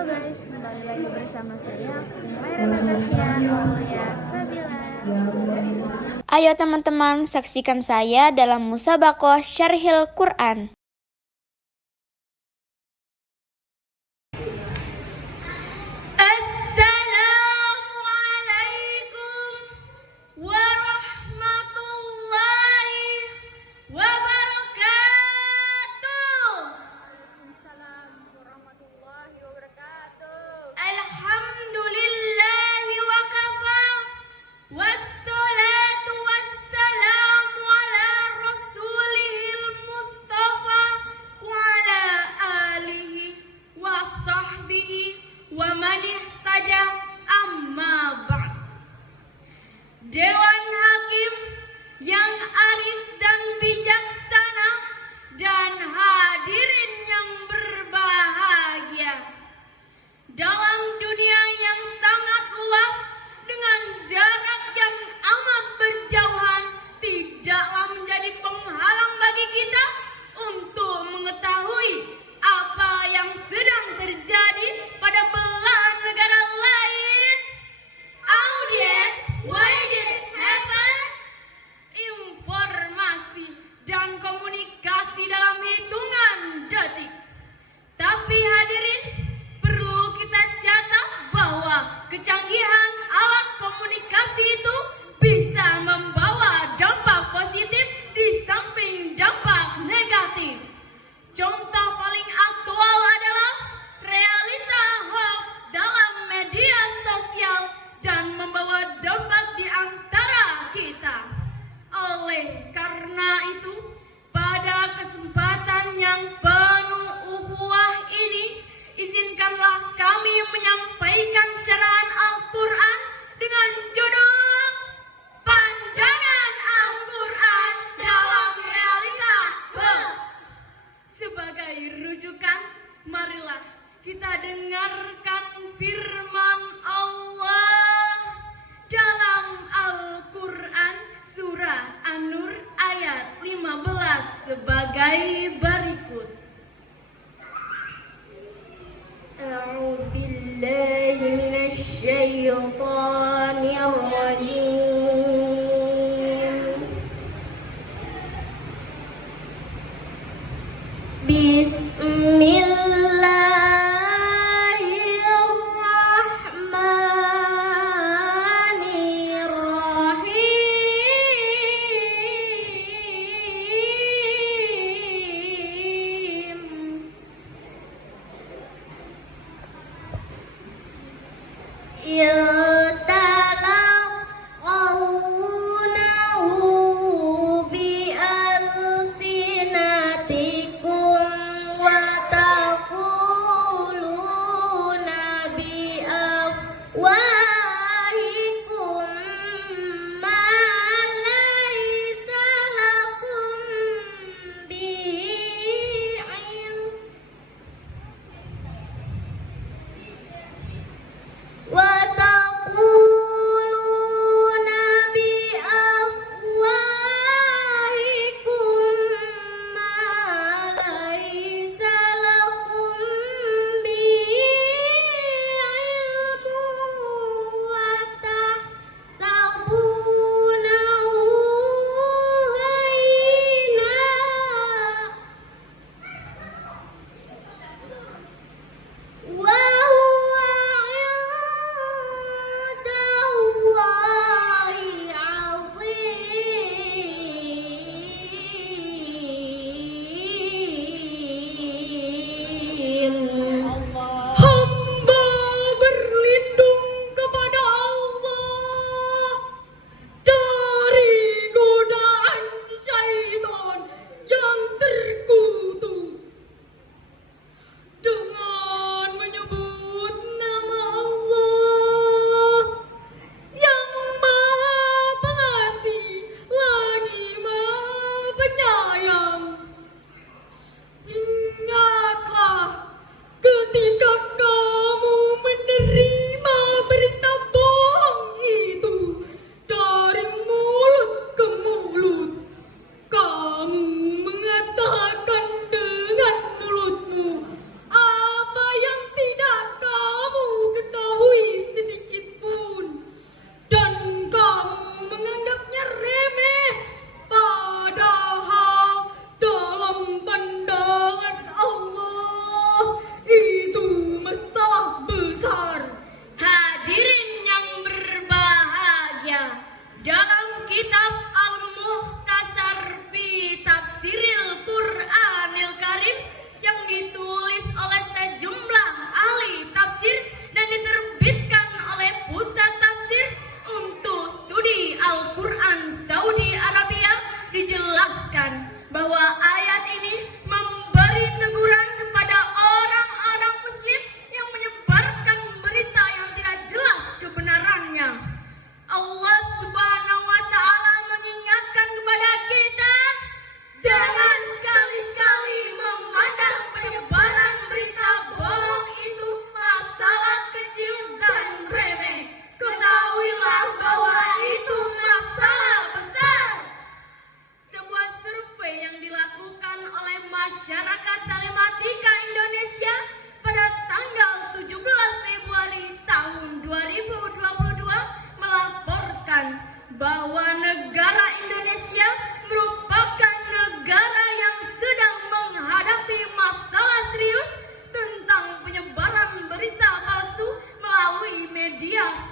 Halo guys, kembali lagi bersama saya Umaira Natasha Aulia Sabila. Ayo teman-teman, saksikan saya dalam Musabaqah Syarhil Quran. Assalamualaikum warahmatullahi wabarakatuh. Assalamualaikum warahmatullahi wabarakatuh. Alhamdulillahi wa kafa. Wassalatu wassalamu ala rasulihil mustafa wa ala alihi wa sahbihi wa man ihtaja amma ba'd. Dewan Hakim yang arif dan bijaksana dan hadirin yang berbahagia. Dalam dunia yang sangat luas dengan jarak yang amat berjauhan, tidaklah menjadi penghalang bagi kita untuk mengetahui apa yang sedang terjadi pada belahan negara lain. Audience, why did it happen? Informasi dan komunikasi dalam hitungan detik. Tapi hadirin, perlu kita catat bahwa kecanggihan alat komunikasi itu bisa membawa dampak positif di samping dampak negatif. Contoh paling aktual adalah realita hoax dalam media sosial dan membawa dampak di antara kita. Oleh karena itu, pada kesempatan yang penuh ukhuwah ini, izinkanlah kami menyampaikan cerahan Al-Quran dengan judul Pandangan Al-Quran dalam Realita Hoax. Sebagai rujukan, marilah kita dengarkan firman Allah dalam Al-Quran surah An-Nur ayat 15 sebagai berikut. A'udzu billahi minasy syaithanir rajim. Bismillahirrahmanirrahim. Yatalaqawnahu bialsinatikum wa taquluna biafwahikum ma laysa lakum bihi ilm. Wa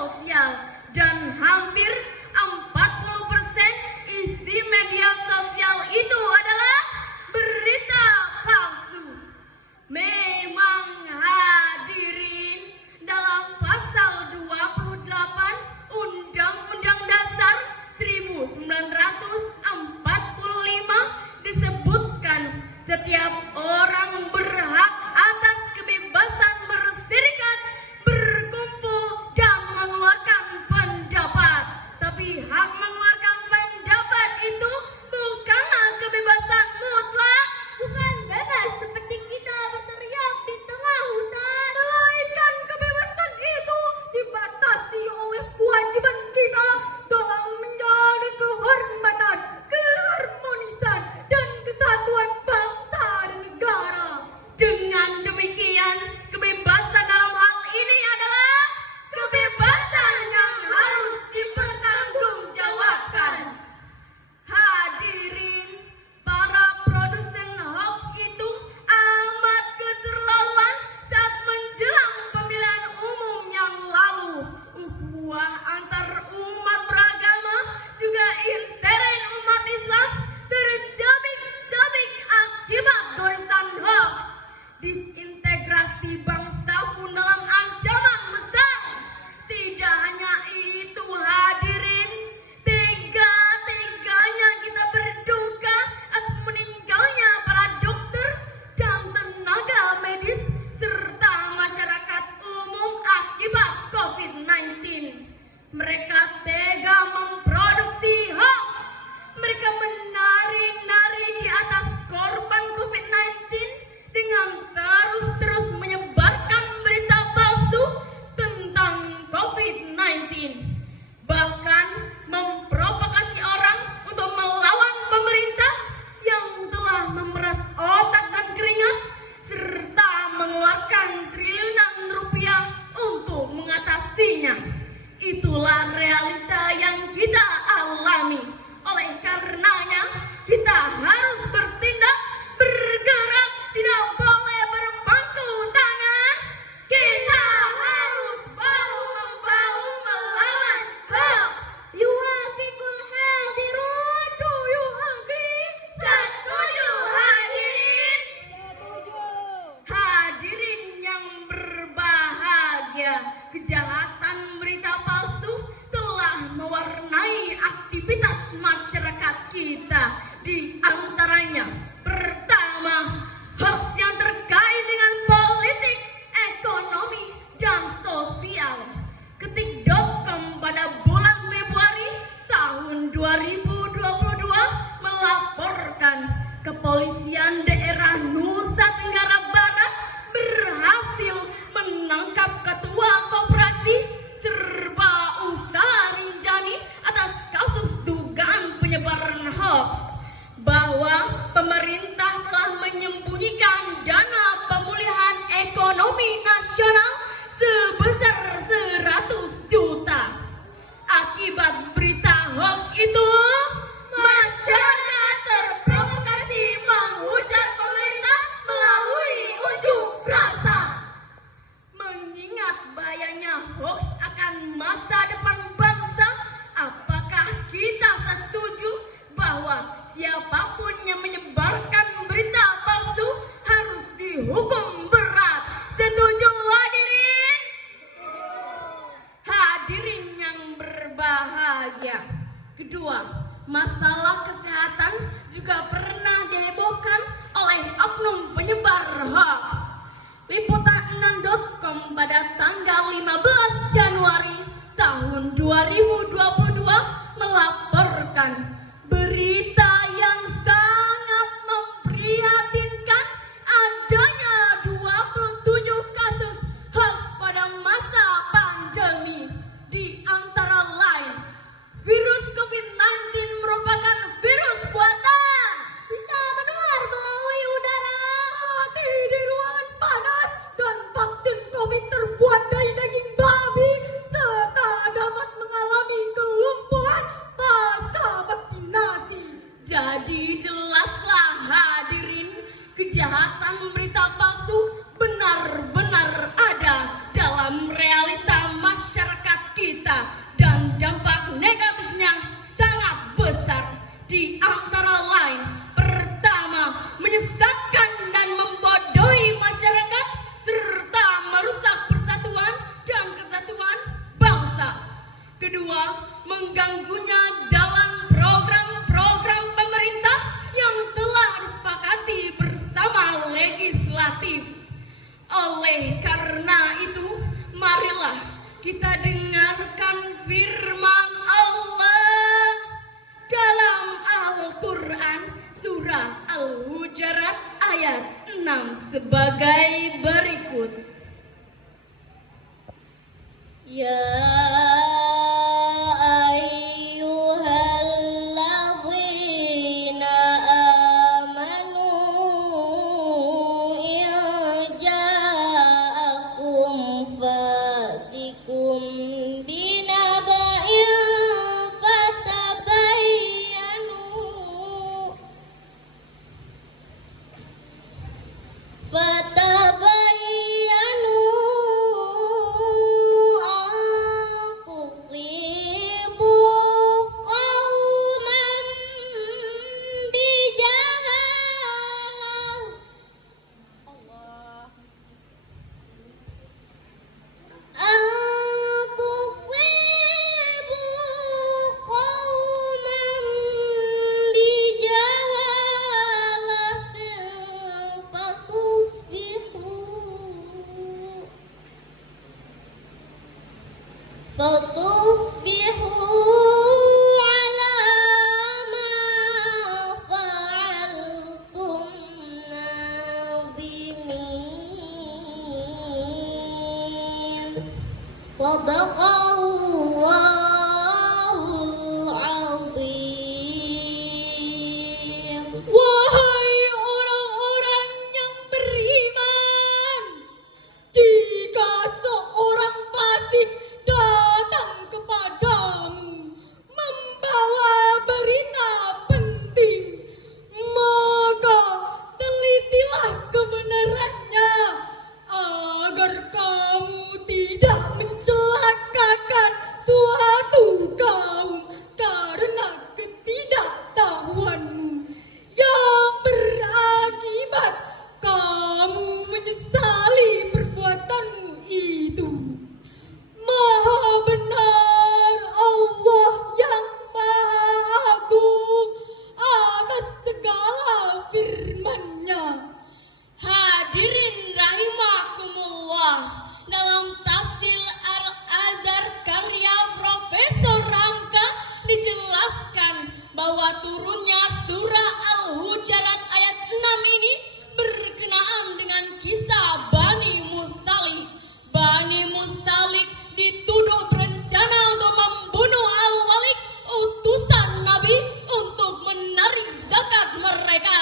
sosial dan hampir 40% isi media sosial itu adalah berita palsu. Memang hadirin, dalam pasal 28 Undang-Undang Dasar 1945 disebutkan setiap orang berhak atas kebebasan berserikat, berkumpul, dan mengeluarkan pendapat. Tapi hak mengeluarkan pendapat itu bukanlah kebebasan mutlak. Bukan bebas seperti kita berteriak di tengah hutan. Melainkan kebebasan itu dibatasi oleh kewajiban kita dalam menjaga kehormatan, keharmonisan, dan kesatuan bangsa dan negara. Dengan demikian, kebebasan dalam hal ini adalah kebebasan yang harus dipertanggungjawabkan. Hadirin, para produsen hoax itu amat keterlaluan saat menjelang pemilihan umum yang lalu. Ukhuwah antar umat beragama, juga intern umat Islam tercabik-cabik akibat tulisan hoax. Disintegrasi bangsa pun dalam ancaman besar. Tidak hanya itu hadirin, tiga-tiganya kita berduka atas meninggalnya para dokter dan tenaga medis serta masyarakat umum akibat COVID-19. Mereka tega memproduksi hoax. Mereka menari-nari di atas korban COVID-19 dengan terus menyebarkan berita palsu tentang COVID-19. Bahkan memprovokasi orang untuk melawan pemerintah yang telah memeras otak dan keringat serta mengeluarkan triliunan rupiah untuk mengatasinya. Itulah realita yang kita alami. Oleh karenanya, kita harus bertindak, bergerak, tidak boleh berpangku tangan. Kita harus bahu-membahu melawan hoax. Yuwafiqul hadirun. Do you agree? Setuju hadirin? Hadirin yang berbahagia, kejahatan berita palsu telah mewarnai aktivitas masyarakat kita. Di antaranya, pertama, hoax yang terkait dengan politik, ekonomi, dan sosial. Ketik.com pada bulan Februari tahun 2022 melaporkan kepolisian daerah Nusa Tenggara Barat berhasil menangkap ketua koperasi serba usaha Rinjani atas kasus dugaan penyebaran hoax bahwa pemerintah telah menyembunyikan dana pemulihan ekonomi nasional sebesar 100 juta. Akibat berita hoax itu, masyarakat terprovokasi menghujat pemerintah melalui unjuk rasa. Mengingat bahayanya hoax akan masa depan bangsa, apakah kita setuju bahwa siapapun yang menyebarkan berita palsu harus dihukum berat? Setuju hadirin? Hadirin yang berbahagia. Kedua, masalah kesehatan juga pernah dihebohkan oleh oknum penyebar hoax. Liputan6.com pada tanggal 15 Januari tahun 2022 melaporkan berita yang sangat memprihatinkan adanya 27 kasus hoax pada masa pandemi. Di antara lain, virus COVID-19 merupakan virus buatan. Bisa menular melalui udara. Mati di ruangan panas dan vaksin COVID terbuat dari daging babi serta dapat mengalami kelumpuhan pasca vaksinasi. kedua, mengganggunya jalan program-program pemerintah yang telah disepakati bersama legislatif. Oleh karena itu, marilah kita dengarkan firman Allah dalam Al-Quran surah Al-Hujurat ayat 6 sebagai berikut. Ya ayyuhalladzina amanu in ja'akum fasikum binaba'in fatabayyanu فتصبحوا على ما فعلتم نادمين. صدق Allahul Azim. Wahai orang-orang yang beriman, jika seorang fasik datang kepadamu membawa berita penting, maka telitilah kebenarannya agar kamu tidak mencelakakan suatu kaum karena ketidaktahuanmu yang berakibat kamu menyesali perbuatanmu itu. Maha benar Allah yang Maha Agung atas segala firman-Nya. Hadirin rahimakumullah, dalam tafsir Al-Azhar karya Profesor Ramka dijelaskan bahwa turunnya surah Al-Hujurat ayat 6 ini berkenaan dengan kisah Bani Mustalik. Bani Mustalik dituduh berencana untuk membunuh Al-Walid, utusan Nabi, untuk menarik zakat mereka.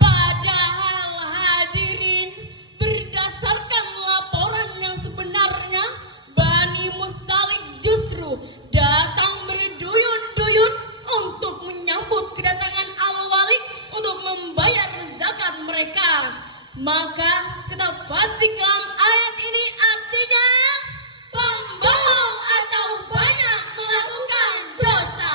Padahal hadirin, berdasarkan laporan yang sebenarnya, Bani Mustalik justru datang berduyun-duyun untuk menyambut kedatangan Al-Walid untuk membayar zakat mereka. Maka kata fasik dalam ayat ini artinya pembohong atau banyak melakukan dosa.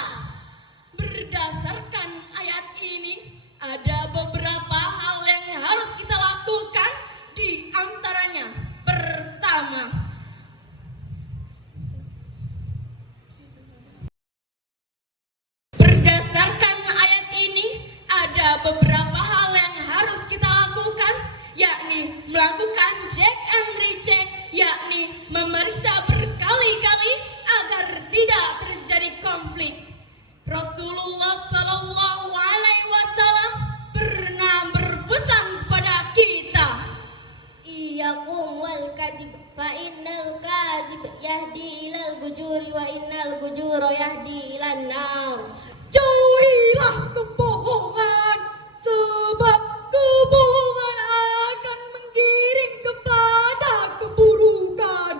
Berdasarkan ayat ini, ada beberapa hal yang harus kita lakukan. Di antaranya, pertama, berdasarkan ayat ini ada beberapa hal yang harus kita lakukan, yakni melakukan check and recheck, yakni memeriksa berkali-kali agar tidak terjadi konflik. Rasulullah Shallallahu Alaihi Wasallam pernah berpesan kepada kita, Iyyakum wal kazib fa innal kazib yahdi ilal bujuri wa innal bujura yahdi ilan nar. Jauhilah kebohongan, sebab kebohongan akan menggiring kepada keburukan,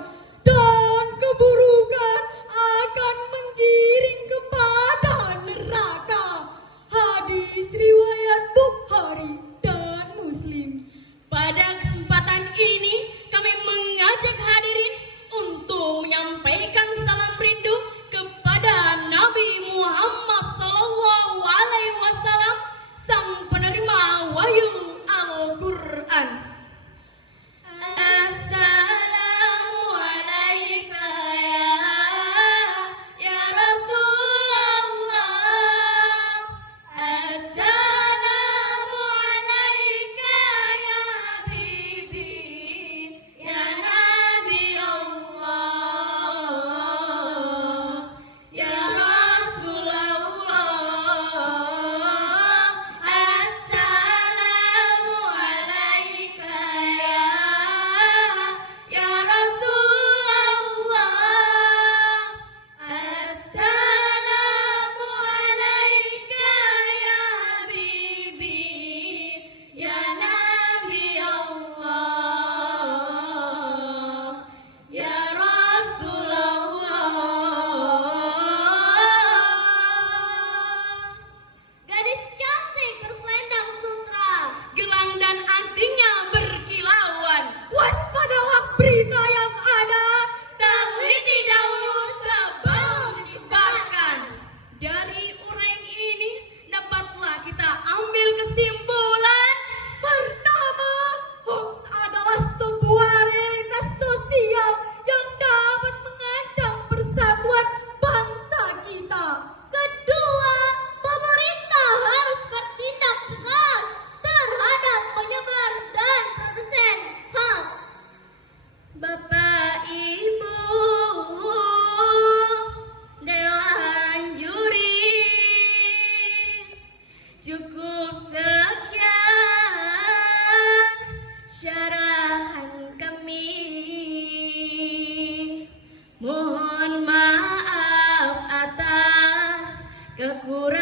dan keburukan akan menggiring kepada neraka. Hadis riwayat Bukhari dan Muslim. pada kesempatan ini kami mengajak hadirin untuk menyampaikan salam rindu kepada Nabi Muhammad SAW, sang penerima Bapak Ibu Dewan Juri, cukup sekian syarahan kami. Mohon maaf atas kekurangan